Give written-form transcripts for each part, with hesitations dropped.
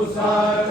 Husayn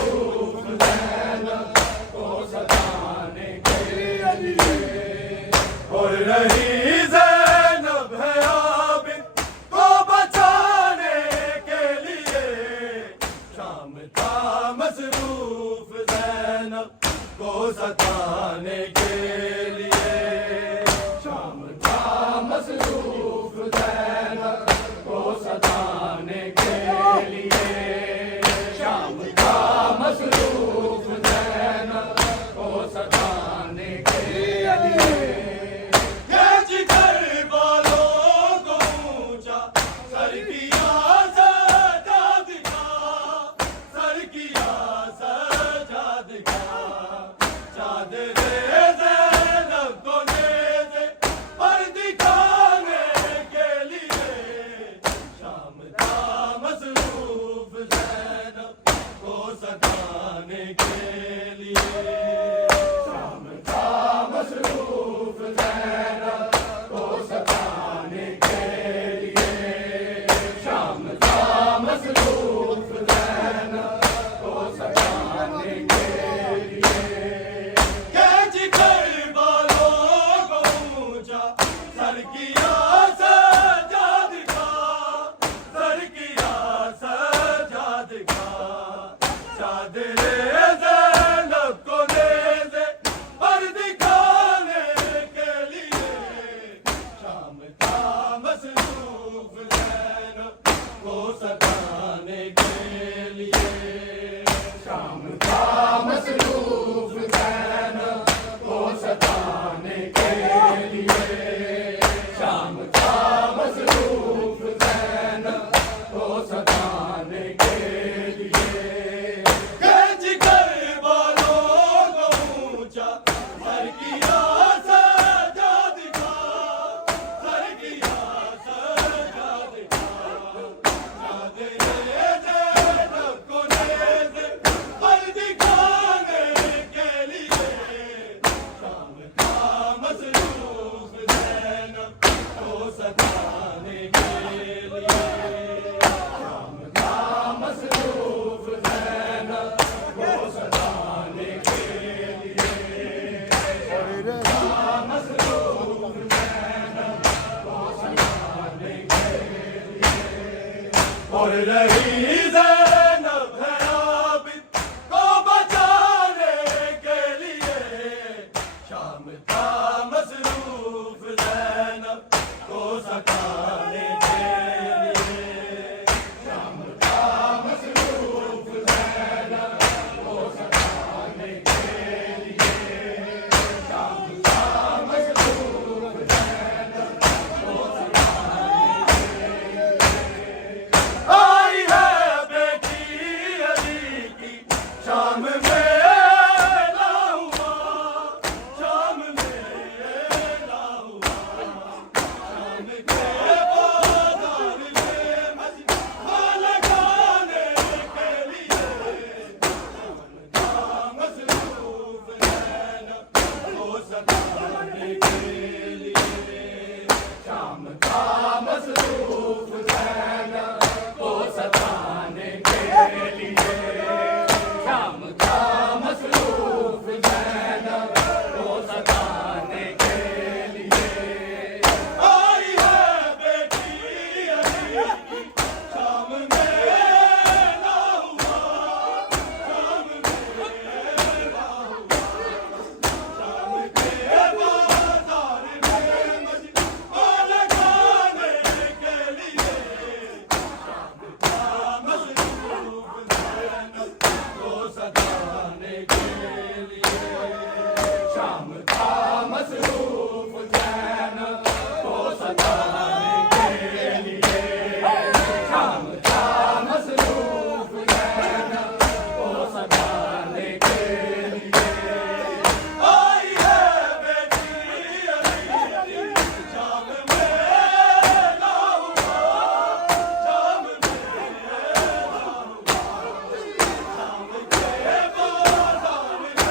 को सताने के लिए। शाम था मसरूफ ज़ैनब को सताने के लिए। शाम था मसरूफ ज़ैनब को सताने के लिए। ये जिगर वालों को ऊंचा सर किया सजा दिखा, सर किया सजा दिखा। चादरे ज़ैनब को नेज़े पर दिखाने के लिए। शाम था मसरूफ ज़ैनब को सताने के लिए। शाम था मसरूफ ज़ैनब को सताने के लिए। शाम था मसरूफ ज़ैनब को सताने के लिए। ये जिगर वालों को ऊंचा सर किया सजा दिखा, सर किया सजा दिखा। चादरे ज़ैनब को नेज़े पर दिखाने के लिए। शाम था मसरूफ ज़ैनब को सताने के लिए। शाम था मसरूफ ज़ैनब को सताने के लिए। शाम था मसरूफ ज़ैनब को सताने के लिए। ये जिगर वालों को ऊंचा सर किया सजा दिखा, सर किया सजा दिखा। चादरे ज़ैनब को नेज़े पर दिखाने के लिए। शाम था मसरूफ ज़ैनब को सताने के लिए। शाम था मसरूफ ज़ैनब को सताने के लिए। मसरूफ ज़ैनब को सताने के लिए। और रही ज़ैनब है आबिद को बचाने के लिए। शाम था मसरूफ ज़ैनब को सताने के लिए। शाम था मसरूफ ज़ैनब को सताने के लिए। शाम था मसरूफ ज़ैनब को सताने के लिए। आई है बेटी अली की शाम में लाहुआ, शाम में लाहुआ। शाम के बाज़ार में मजमा लगाने के लिए। शाम था मसरूफ ज़ैनब को सताने के लिए। शाम था मसरूफ ज़ैनब को सताने के लिए। शाम था मसरूफ ज़ैनब को सताने के लिए। आई है बेटी अली की शाम में लाहुआ, शाम में लाहुआ। शाम के बाज़ार में मजमा लगाने के लिए। शाम था मसरूफ ज़ैनब को सताने के लिए। शाम था मसरूफ ज़ैनब को सताने के लिए। शाम था मसरूफ ज़ैनब को सताने के लिए। आई है बेटी अली की शाम में लाहुआ, शाम में लाहुआ। शाम के बाज़ार में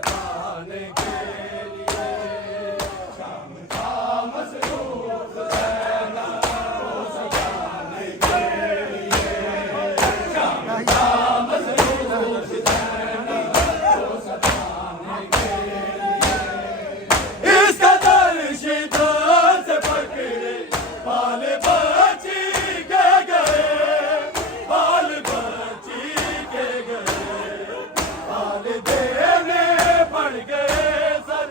सताने के लिए। शाम का मसरूफ रहना को सताने के लिए। शाम का मसरूफ रहना को सताने के लिए। इसका दर शिद्दत से पकड़े बाल बच्ची के गए, बाल बच्ची के गए, बाल देने पड़ गए सर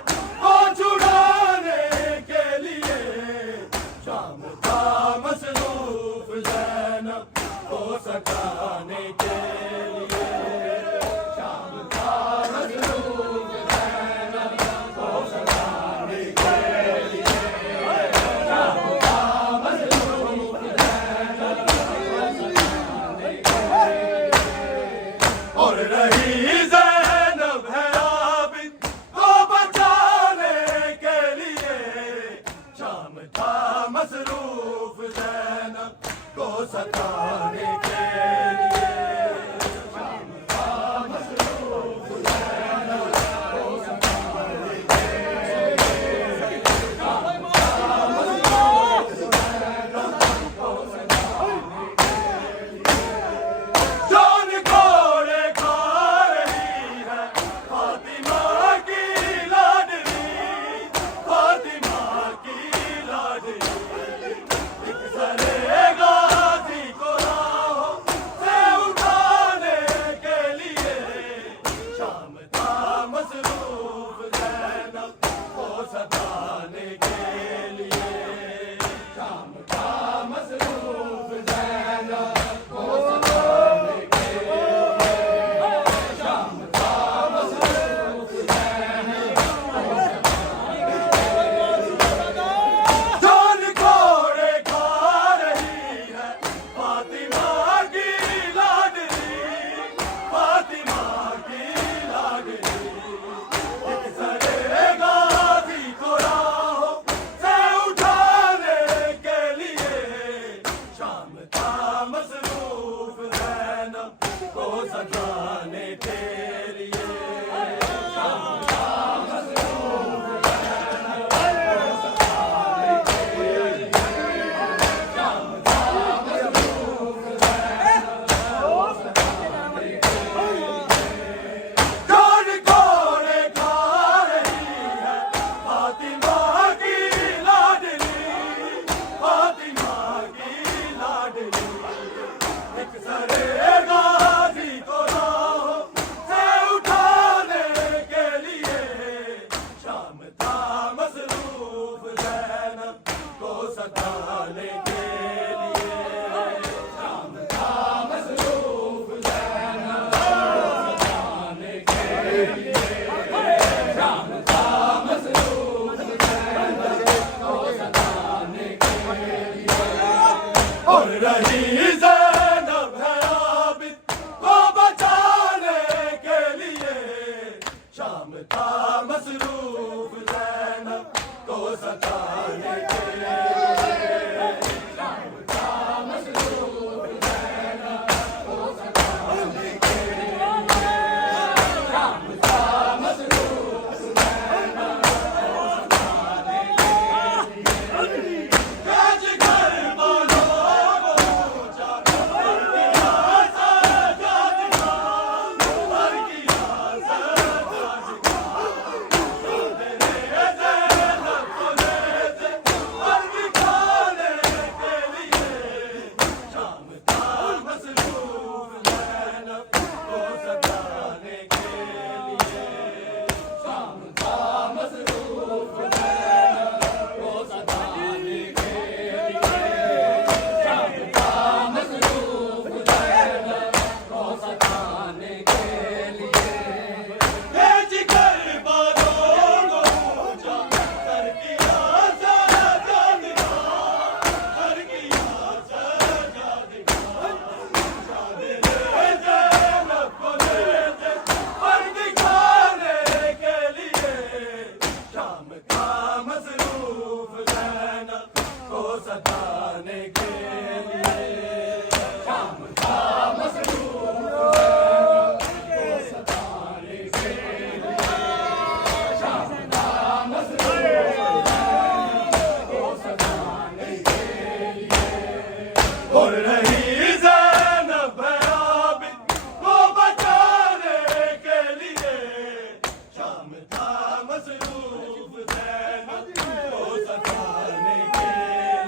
मसरूफ ज़ैनब को सताने के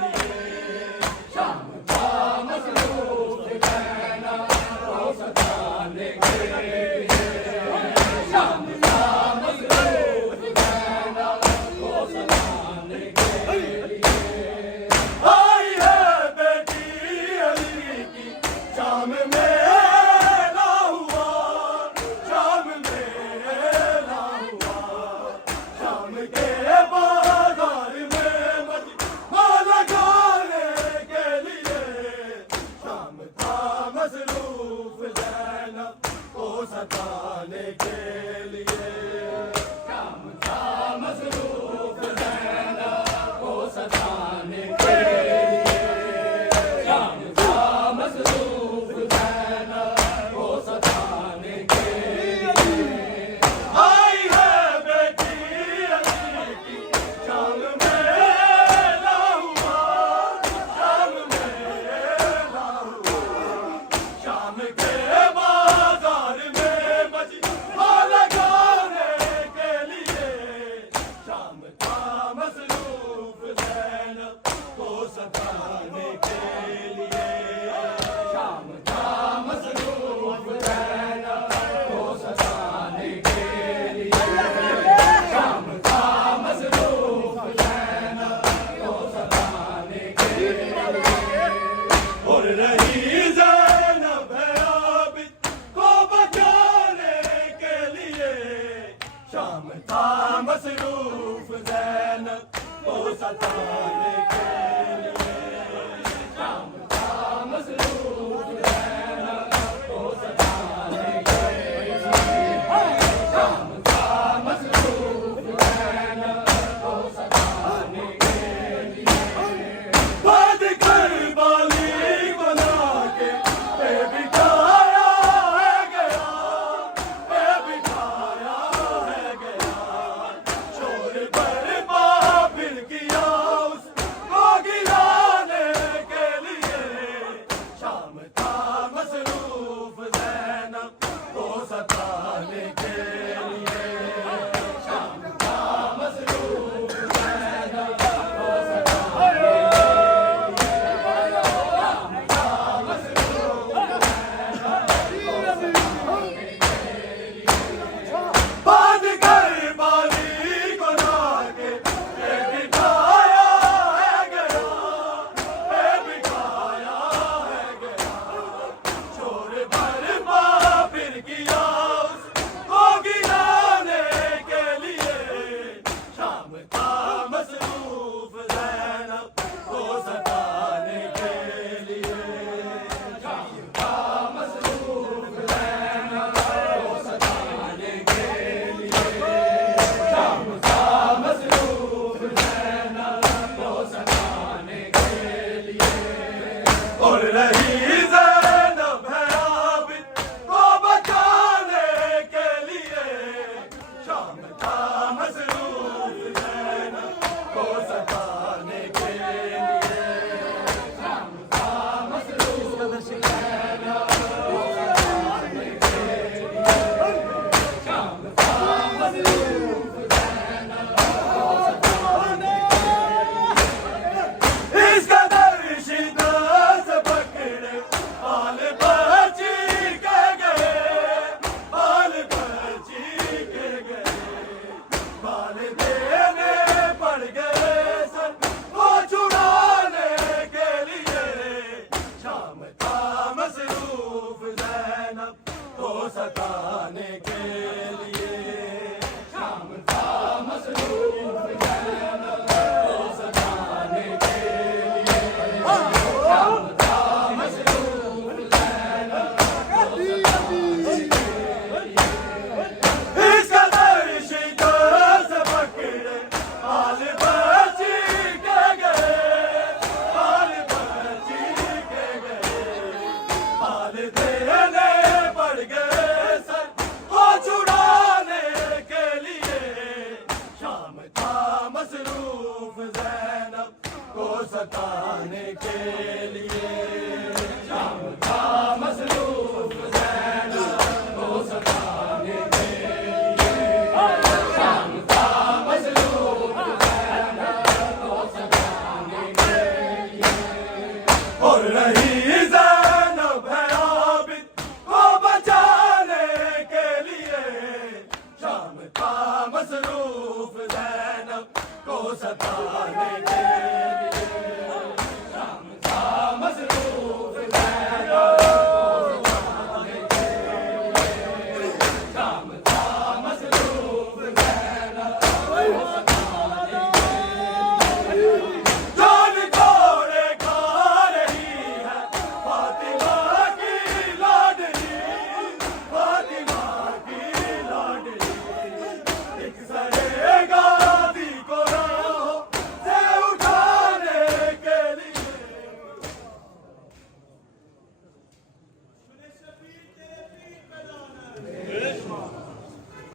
लिए। शाम था मसरूफ ज़ैनब को सताने के लिए। शाम था मसरूफ ज़ैनब को सताने के लिए। आई है बेटी अली की शाम में सताने के लिए। शाम था मसरूफ ज़ैनब को सताने के लिए। शाम था मसरूफ ज़ैनब को सताने के लिए। आई है बेटी अली की शाम में लाहुआ। शाम में लाहुआ। शाम के सताने के लिए। शाम था मसरूफ ज़ैनब को सताने के लिए। शाम था मसरूफ ज़ैनब को सताने के लिए। और रही ज़ैनब है आबिद को बचाने के लिए। शाम था मसरूफ ज़ैनब को सताने के लिए। और रही ज़ैनब है आबिद को बचाने के लिए। शाम था मसरूफ ज़ैनब को सताने के लिए। शाम था मसरूफ ज़ैनब को सताने के लिए। शाम था मसरूफ ज़ैनब को सताने के लिए। इस कदर शिद्दत पकड़े बाल बची के गए। बाल बची के गए। बाल देने पड़ गए सर को छुड़ाने के लिए। शाम था मसरूफ ज़ैनब को सताने के लिए। शाम था मसरूफ ज़ैनब को सताने के लिए। शाम था मसरूफ ज़ैनब को सताने के लिए। इस कदर शिद्दत से पकड़े बाल बची के गए। बाल बची के गए। बाल देने पड़ गए सर को छुड़ाने के लिए। शाम था मसरूफ ज़ैनब को सताने के लिए। शाम था मसरूफ ज़ैनब को सताने के लिए। शाम सताने